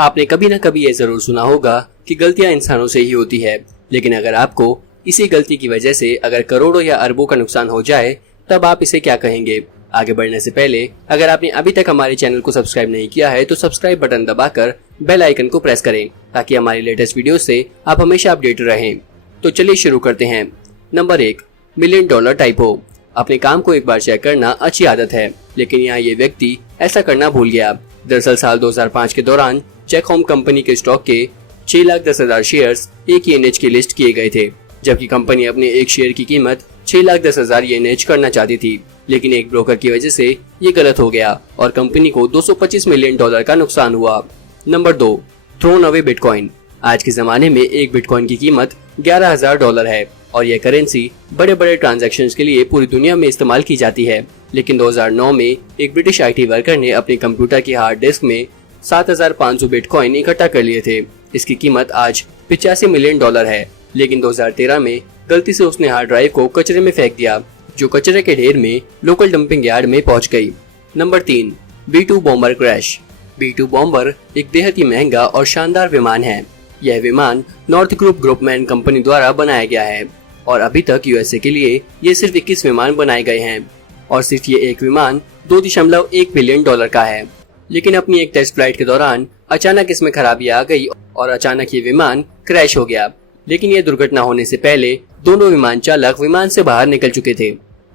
आपने कभी ना कभी ये जरूर सुना होगा कि गलतियां इंसानों से ही होती है, लेकिन अगर आपको इसी गलती की वजह से अगर करोड़ों या अरबों का नुकसान हो जाए तब आप इसे क्या कहेंगे। आगे बढ़ने से पहले अगर आपने अभी तक हमारे चैनल को सब्सक्राइब नहीं किया है तो सब्सक्राइब बटन दबाकर बेल आइकन को प्रेस करें ताकि हमारी लेटेस्ट वीडियो से आप हमेशा अपडेट रहें। तो चलिए शुरू करते हैं। Number 1, $1 million typo. अपने काम को एक बार चेक करना अच्छी आदत है, लेकिन यहाँ ये व्यक्ति ऐसा करना भूल गया। दरअसल साल 2005 के दौरान चेक होम कंपनी के स्टॉक के 6,10,000 शेयर्स AENH की लिस्ट किए गए थे, जबकि कंपनी अपने एक शेयर की कीमत 6,10,000 ENH करना चाहती थी, लेकिन एक ब्रोकर की वजह से ये गलत हो गया और कंपनी को $225 मिलियन का नुकसान हुआ। Number 2, thrown away bitcoin. आज के जमाने में एक बिटकॉइन की कीमत $11,000 है और यह करेंसी बड़े बड़े ट्रांजैक्शंस के लिए पूरी दुनिया में इस्तेमाल की जाती है। लेकिन 2009 में एक ब्रिटिश IT वर्कर ने अपने कंप्यूटर की हार्ड डिस्क में 7,500 बिटकॉइन इकट्ठा कर लिए थे। इसकी कीमत आज $85 मिलियन है, लेकिन 2013 में गलती से उसने हार्ड ड्राइव को कचरे में फेंक दिया, जो कचरे के ढेर में लोकल डंपिंग यार्ड में पहुंच गई। Number 3, B2 bomber crash. B2 bomber एक बेहद ही महंगा और शानदार विमान है। यह विमान नॉर्थ ग्रुप ग्रुपमैन कंपनी द्वारा बनाया गया है और अभी तक USA के लिए ये सिर्फ 21 विमान बनाए गए हैं और सिर्फ ये एक विमान $2.1 बिलियन का है। लेकिन अपनी एक टेस्ट फ्लाइट के दौरान अचानक इसमें खराबी आ गई और अचानक ये विमान क्रैश हो गया, लेकिन ये दुर्घटना होने से पहले दोनों विमान चालक विमान से बाहर निकल चुके थे।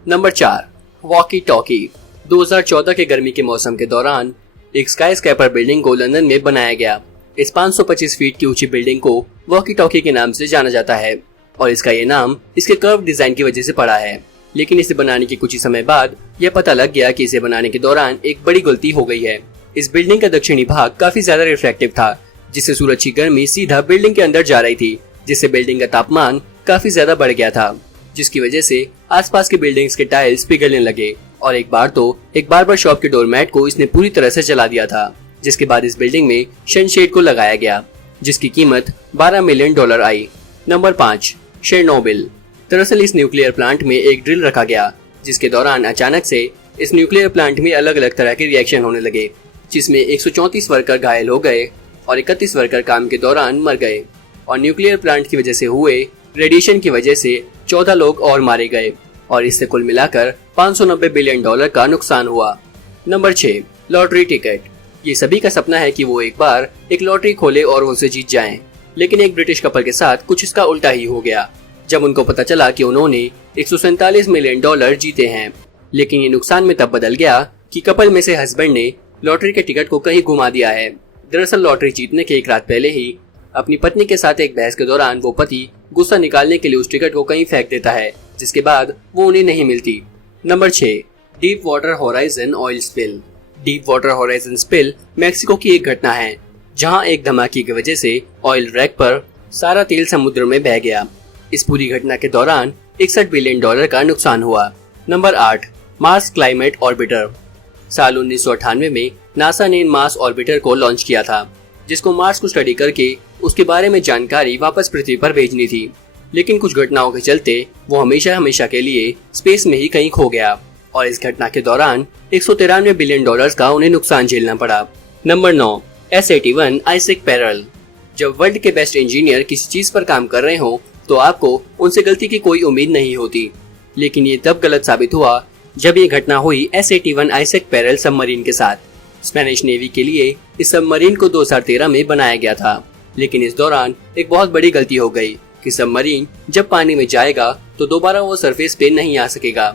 Number 4, walkie talkie. 2014 के गर्मी के मौसम के दौरान एक स्काई स्क्रैपर बिल्डिंग को लंदन में बनाया गया। इस 525 फीट की ऊंची बिल्डिंग को वॉकी टॉकी के नाम से जाना जाता है और इसका ये नाम इसके कर्व डिजाइन की वजह से पड़ा है। लेकिन इसे बनाने के कुछ ही समय बाद यह पता लग गया कि इसे बनाने के दौरान एक बड़ी गलती हो गई है। इस बिल्डिंग का दक्षिणी भाग काफी ज्यादा रिफ्लेक्टिव था, जिससे सूरज की गर्मी सीधा बिल्डिंग के अंदर जा रही थी, जिससे बिल्डिंग का तापमान काफी ज्यादा बढ़ गया था, जिसकी वजह से आसपास के बिल्डिंग्स के टाइल्स पिघलने लगे और एक बार्बर शॉप के डोरमैट को इसने पूरी तरह से जला दिया था। जिसके बाद इस बिल्डिंग में सनशेड को लगाया गया, जिसकी कीमत $12 मिलियन आई। नंबर 5, शेरनोबिल। दरअसल इस न्यूक्लियर प्लांट में एक ड्रिल रखा गया, जिसके दौरान अचानक से इस न्यूक्लियर प्लांट में अलग अलग तरह के रिएक्शन होने लगे, जिसमें 134 वर्कर घायल हो गए और 31 वर्कर काम के दौरान मर गए और न्यूक्लियर प्लांट की वजह से हुए रेडिएशन की वजह से 14 लोग और मारे गए और इससे कुल मिलाकर $590 बिलियन का नुकसान हुआ। Number 6, lottery ticket. ये सभी का सपना है कि वो एक बार एक लॉटरी खोले और उसे जीत जाएं, लेकिन एक ब्रिटिश कपल के साथ कुछ इसका उल्टा ही हो गया जब उनको पता चला कि उन्होंने $147 मिलियन जीते हैं। लेकिन ये नुकसान में तब बदल गया कि कपल में से हस्बैंड ने लॉटरी के टिकट को कहीं घुमा दिया है। दरअसल लॉटरी जीतने के एक रात पहले ही अपनी पत्नी के साथ एक बहस के दौरान वो पति गुस्सा निकालने के लिए उस टिकट को कहीं फेंक देता है, जिसके बाद वो उन्हें नहीं मिलती। Number 6, deep water horizon oil spill. Deep water horizon spill Mexico की एक घटना है, जहां एक धमाके की वजह से ऑयल रैक पर सारा तेल समुद्र में बह गया। इस पूरी घटना के दौरान $61 बिलियन का नुकसान हुआ। Number 8, Mars climate orbiter. साल 1998 में नासा ने मार्स ऑर्बिटर को लॉन्च किया था, जिसको मार्स को स्टडी करके उसके बारे में जानकारी वापस पृथ्वी पर भेजनी थी। लेकिन कुछ घटनाओं के चलते वो हमेशा के लिए स्पेस में ही कहीं खो गया और इस घटना के दौरान $193 बिलियन का उन्हें नुकसान झेलना पड़ा। Number 9, S81 Isaac parallel. जब वर्ल्ड के बेस्ट इंजीनियर किसी चीज पर काम कर रहे हो तो आपको उनसे गलती की कोई उम्मीद नहीं होती, लेकिन ये तब गलत साबित हुआ जब ये घटना हुई S81 आइजैक पेरेल सबमरीन के साथ। स्पेनिश नेवी के लिए इस सबमरीन को 2013 में बनाया गया था, लेकिन इस दौरान एक बहुत बड़ी गलती हो गई कि सबमरीन जब पानी में जाएगा तो दोबारा वो सरफेस पे नहीं आ सकेगा,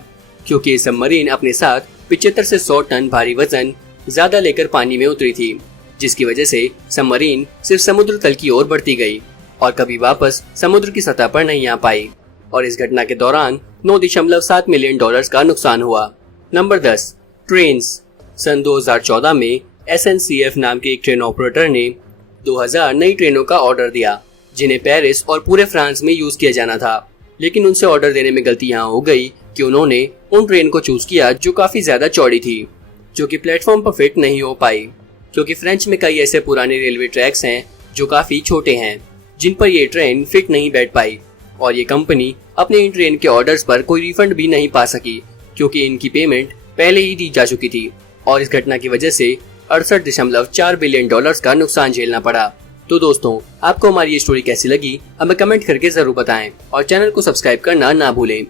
क्योंकि सबमरीन अपने साथ 75 से 100 टन भारी वजन ज्यादा लेकर पानी में उतरी थी, जिसकी वजह से सबमरीन सिर्फ समुद्र तल की ओर बढ़ती गई और कभी वापस समुद्र की सतह पर नहीं आ पाई और इस घटना के दौरान $9.7 मिलियन का नुकसान हुआ। Number 10, trains. सन 2014 में SNCF नाम के एक ट्रेन ऑपरेटर ने 2000 नई ट्रेनों का ऑर्डर दिया, जिन्हें पेरिस और पूरे फ्रांस में यूज किया जाना था। लेकिन उनसे ऑर्डर देने में गलती यहाँ हो गई कि उन्होंने उन ट्रेन को चूज किया जो काफी ज्यादा चौड़ी थी, जो कि प्लेटफॉर्म पर फिट नहीं हो पाई, क्योंकि फ्रेंच में कई ऐसे पुराने रेलवे ट्रैक्स हैं जो काफी छोटे हैं, जिन पर ये ट्रेन फिट नहीं बैठ पाई और ये कंपनी अपने इन ट्रेन के ऑर्डर्स पर कोई रिफंड भी नहीं पा सकी, क्योंकि इनकी पेमेंट पहले ही दी जा चुकी थी और इस घटना की वजह से $68.4 बिलियन का नुकसान झेलना पड़ा। तो दोस्तों, आपको हमारी ये स्टोरी कैसी लगी हमें कमेंट करके जरूर बताएं और चैनल को सब्सक्राइब करना ना भूलें।